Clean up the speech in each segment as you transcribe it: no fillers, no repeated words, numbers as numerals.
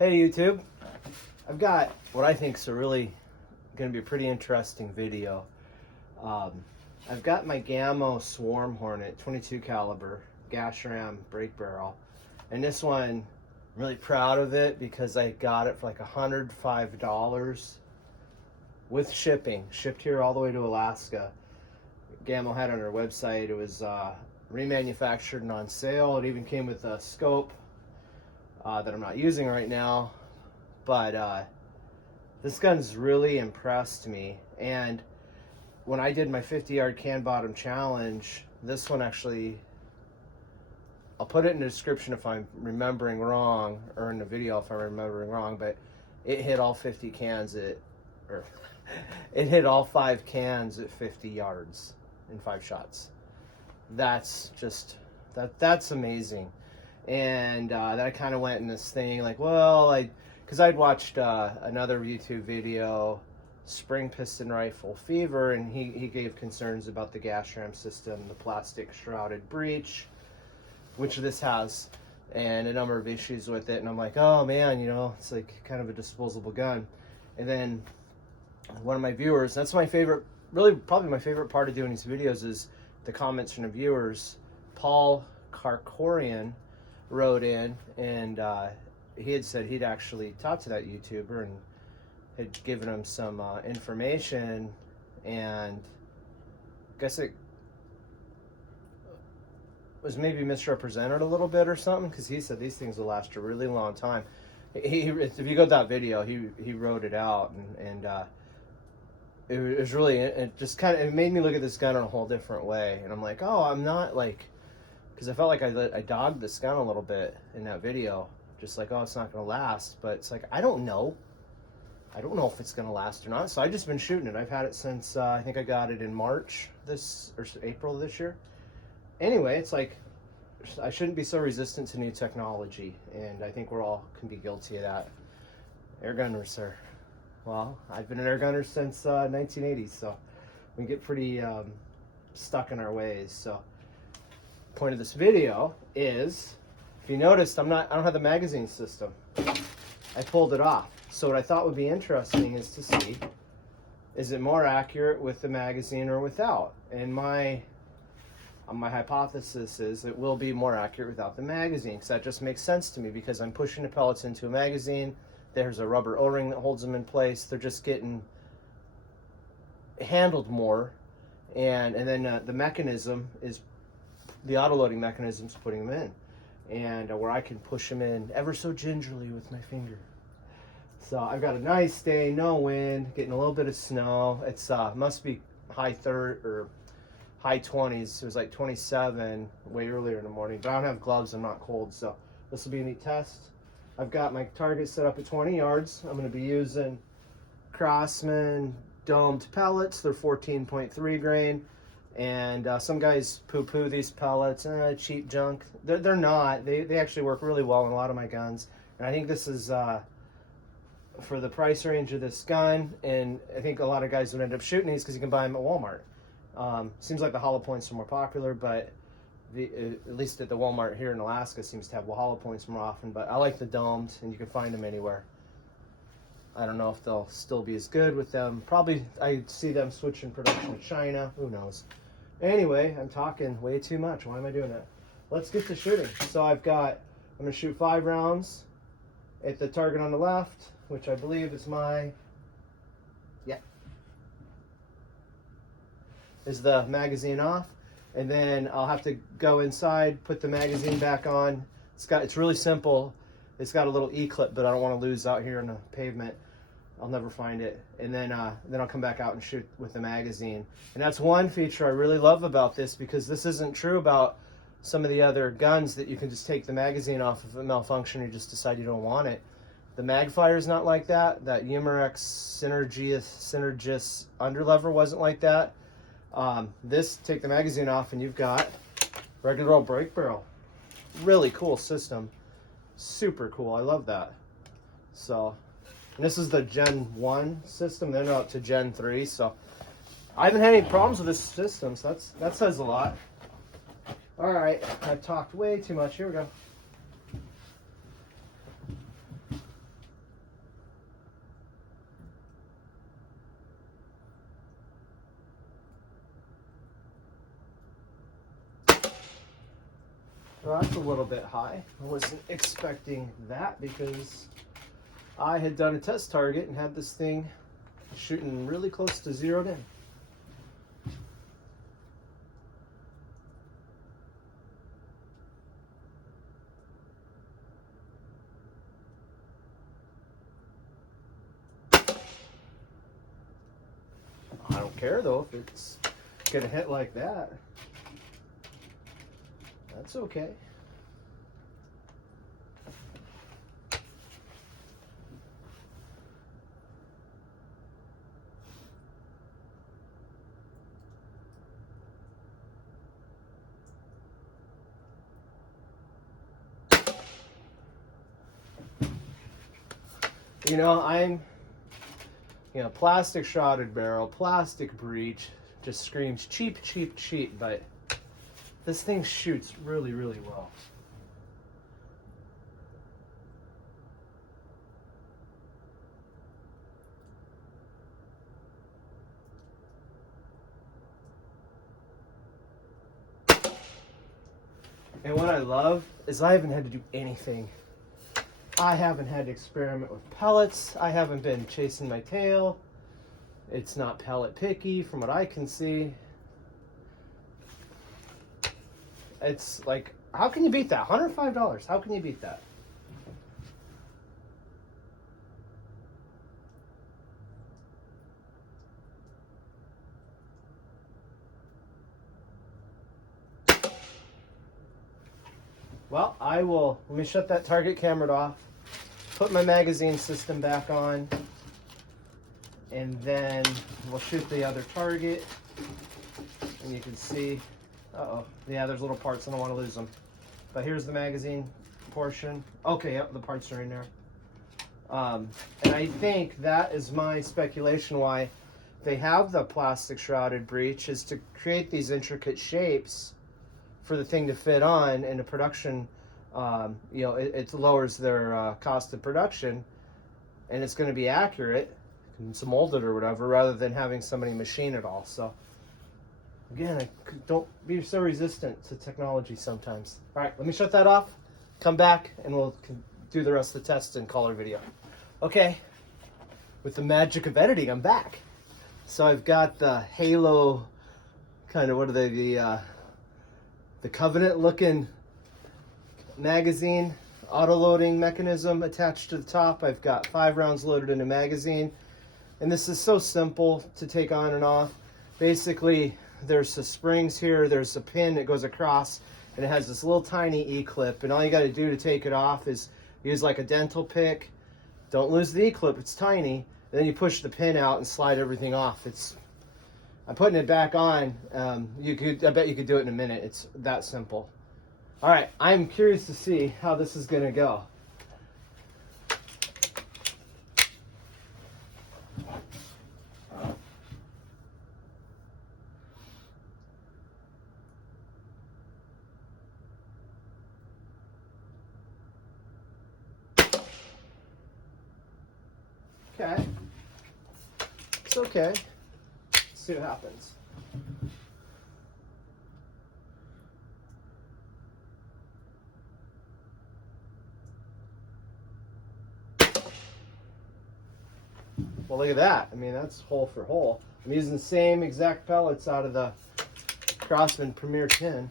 Hey YouTube, I've got what I think is a really going to be a pretty interesting video. I've got my Gamo Swarm Hornet 22 caliber gas ram brake barrel, and this one I'm really proud of it because I got it for like $105 with shipping, shipped here all the way to Alaska. Gamo had on their website, it was remanufactured and on sale. It even came with a scope that I'm not using right now, but this gun's really impressed me. And when I did my 50-yard can bottom challenge, this one actually, I'll put it in the description if I'm remembering wrong, or in the video if I'm remembering wrong, but it hit all 50 cans at, or it hit all 5 cans at 50 yards in 5 shots. That's just, that's amazing. And then I kind of went in this thing like, well, because I'd watched another YouTube video, Spring Piston Rifle Fever, and he gave concerns about the gas ram system, the plastic shrouded breech, which this has, and a number of issues with it. And I'm like, oh man, you know, it's like kind of a disposable gun. And then one of my viewers, that's my favorite, really probably my favorite part of doing these videos is the comments from the viewers. Paul Karkorian wrote in, and he had said he'd actually talked to that YouTuber and had given him some information, and I guess it was maybe misrepresented a little bit or something, because he said these things will last a really long time. If you go to that video, he wrote it out, and it was really, it just kind of, it made me look at this gun in a whole different way. And I'm like, oh, I'm not like, because I felt like I dogged this gun a little bit in that video, just like, oh, it's not going to last. But it's like, I don't know if it's going to last or not. So I've just been shooting it. I've had it since I think I got it in March or April this year. Anyway, it's like, I shouldn't be so resistant to new technology, and I think we're all can be guilty of that. Air gunners, sir. Well, I've been an air gunner since 1980, so we get pretty stuck in our ways. So point of this video is, if you noticed, I don't have the magazine system. I pulled it off. So what I thought would be interesting is to see, is it more accurate with the magazine or without? And my hypothesis is it will be more accurate without the magazine, because that just makes sense to me, because I'm pushing the pellets into a magazine. There's a rubber O-ring that holds them in place. They're just getting handled more, and then the mechanism is, the auto-loading mechanism is putting them in, and where I can push them in ever so gingerly with my finger. So I've got a nice day, no wind, getting a little bit of snow. It's must be high 20s. It was like 27 way earlier in the morning, but I don't have gloves. I'm not cold, so this will be a neat test. I've got my target set up at 20 yards. I'm going to be using Craftsman domed pellets. They're 14.3 grain. And some guys poo-poo these pellets, cheap junk. They're not. They actually work really well in a lot of my guns. And I think this is, for the price range of this gun, and I think a lot of guys would end up shooting these because you can buy them at Walmart. Seems like the hollow points are more popular, but at least at the Walmart here in Alaska seems to have hollow points more often. But I like the domed, and you can find them anywhere. I don't know if they'll still be as good with them. Probably I see them switching production to China. Who knows? Anyway, I'm talking way too much. Why am I doing that? Let's get to shooting. So I'm going to shoot 5 rounds at the target on the left, which I believe is is the magazine off. And then I'll have to go inside, put the magazine back on. It's really simple. It's got a little E-clip, but I don't want to lose out here in the pavement. I'll never find it. And then I'll come back out and shoot with the magazine. And that's one feature I really love about this, because this isn't true about some of the other guns that you can just take the magazine off if it malfunctions or you just decide you don't want it. The Magfire is not like that. That Umarex Synergis underlever wasn't like that. This, take the magazine off and you've got regular old brake barrel. Really cool system. Super cool. I love that. So, and this is the Gen 1 system. They're up to Gen 3. So I haven't had any problems with this system. So that says a lot. All right. I've talked way too much. Here we go. Well, that's a little bit high. I wasn't expecting that because I had done a test target and had this thing shooting really close to zeroed in. I don't care though if it's gonna hit like that. That's okay. You know, plastic shrouded barrel, plastic breech, just screams cheap, cheap, cheap, but this thing shoots really, really well. And what I love is I haven't had to do anything. I haven't had to experiment with pellets. I haven't been chasing my tail. It's not pellet picky from what I can see. It's like, how can you beat that? $105. How can you beat that? Well, let me shut that target camera off, put my magazine system back on, and then we'll shoot the other target. And you can see, yeah, there's little parts, I don't want to lose them. But here's the magazine portion. Okay, yep, the parts are in there. And I think that is my speculation why they have the plastic shrouded breech, is to create these intricate shapes for the thing to fit on, and the production, it lowers their cost of production, and it's going to be accurate. It's molded or whatever, rather than having somebody machine it all. So again, don't be so resistant to technology sometimes. All right, let me shut that off, come back, and we'll do the rest of the test and color video. Okay, with the magic of editing, I'm back. So I've got the Halo, kind of, what are they, the Covenant looking magazine auto-loading mechanism attached to the top. I've got 5 rounds loaded in a magazine, and this is so simple to take on and off. Basically, there's the springs here, there's a pin that goes across, and it has this little tiny E-clip, and all you got to do to take it off is use like a dental pick. Don't lose the E-clip, it's tiny, and then you push the pin out and slide everything off. I'm putting it back on. I bet you could do it in a minute. It's that simple. All right, I'm curious to see how this is gonna go. Okay, it's okay. Let's see what happens. Well, look at that. I mean, that's hole for hole. I'm using the same exact pellets out of the Craftsman Premier 10.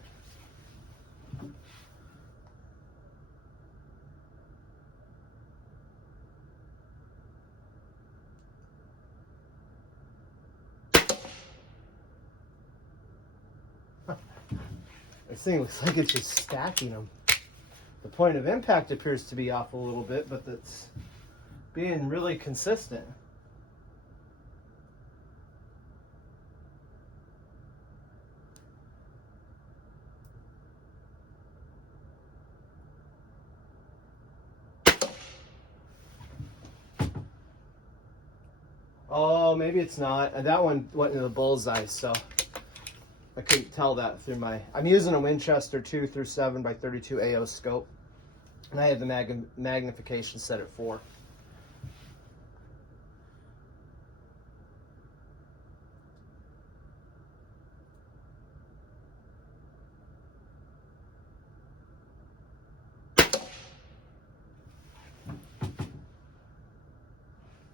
This thing looks like it's just stacking them. The point of impact appears to be off a little bit, but that's being really consistent. Oh, maybe it's not. That one went into the bullseye, so I couldn't tell that through I'm using a Winchester 2/7x32 AO scope, and I have the magnification set at 4.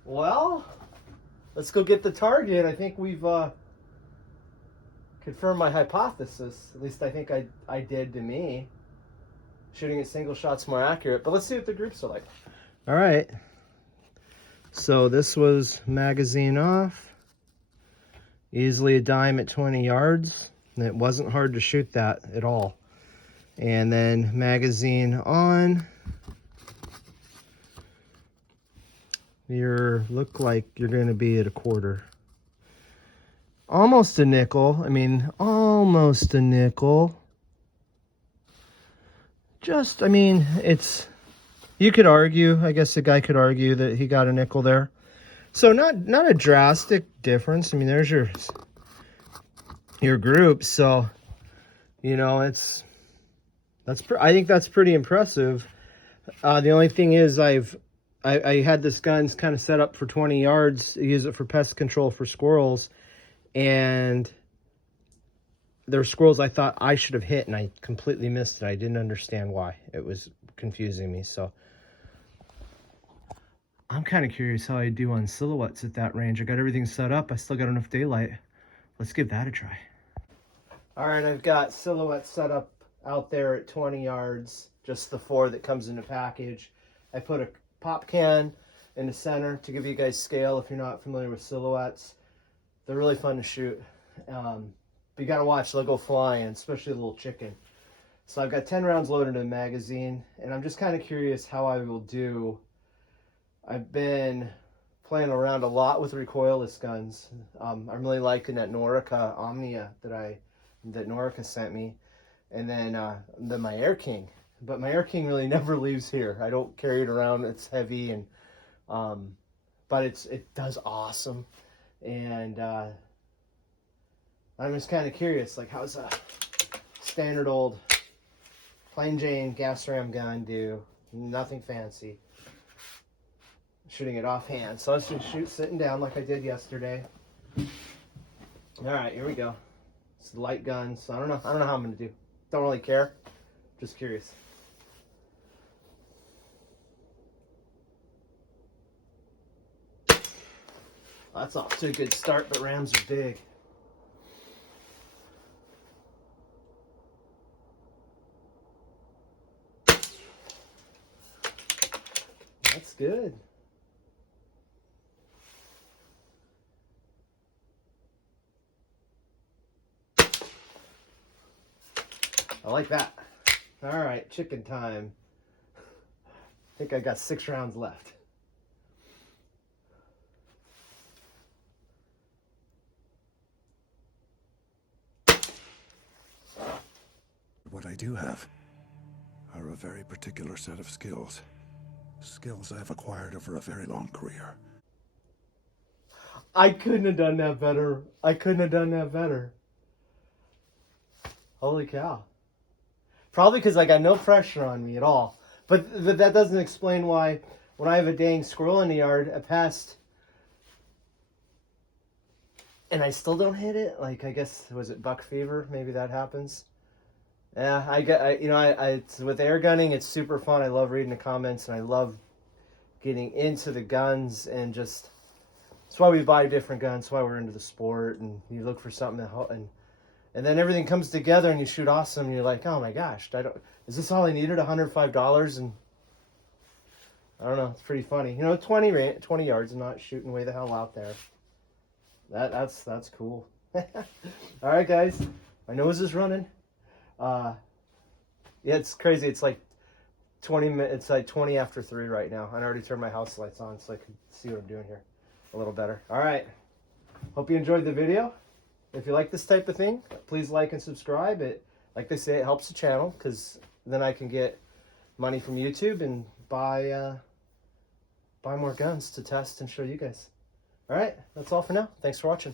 Well, let's go get the target. I think we've confirmed my hypothesis. At least I think I did to me. Shooting at single shots more accurate. But let's see what the groups are like. All right. So this was magazine off. Easily a dime at 20 yards. And it wasn't hard to shoot that at all. And then magazine on. Look like you're going to be at a quarter. Almost a nickel. I mean, almost a nickel. Just, I mean, it's, you could argue, I guess a guy could argue that he got a nickel there. So not a drastic difference. I mean, there's your group. So, you know, I think that's pretty impressive. The only thing is I had this gun kind of set up for 20 yards. I use it for pest control for squirrels. And there were squirrels I thought I should have hit, and I completely missed it. I didn't understand why. It was confusing me. So I'm kind of curious how I do on silhouettes at that range. I got everything set up. I still got enough daylight. Let's give that a try. All right, I've got silhouettes set up out there at 20 yards, just the 4 that comes in the package. I put a pop can in the center to give you guys scale if you're not familiar with silhouettes. They're really fun to shoot. But you gotta watch, they'll go flying, especially the little chicken. So I've got 10 rounds loaded in a magazine, and I'm just kind of curious how I will do. I've been playing around a lot with recoilless guns. I'm really liking that Norica Omnia that Norica sent me, and then my Air King. But my Air King really never leaves here. I don't carry it around. It's heavy, and but it does awesome. And I'm just kind of curious, like, how's a standard old plain Jane gas ram gun do? Nothing fancy. Shooting it offhand. So let's just shoot sitting down like I did yesterday. All right, here we go. It's the light gun, so I don't know how I'm gonna do. Don't really care. Just curious. That's off to a good start, but rams are big. That's good. I like that. All right, chicken time. I think I got 6 rounds left. What I do have are a very particular set of skills. Skills I've acquired over a very long career. I couldn't have done that better. I couldn't have done that better. Holy cow. Probably because I got no pressure on me at all. But that doesn't explain why when I have a dang squirrel in the yard, a pest, and I still don't hit it. Like, I guess, was it buck fever? Maybe that happens. Yeah, it's, with air gunning, it's super fun. I love reading the comments, and I love getting into the guns, and just, that's why we buy different guns. That's why we're into the sport, and you look for something to help, and then everything comes together, and you shoot awesome, and you're like, oh my gosh, is this all I needed? $105, and I don't know, it's pretty funny. You know, 20 yards and not shooting way the hell out there. That's cool. All right, guys, my nose is running. Yeah, it's crazy. It's like 20 minutes. It's like 20 after 3 right now. And I already turned my house lights on so I can see what I'm doing here a little better. All right. Hope you enjoyed the video. If you like this type of thing, please like and subscribe. Like they say, it helps the channel, because then I can get money from YouTube and buy more guns to test and show you guys. All right. That's all for now. Thanks for watching.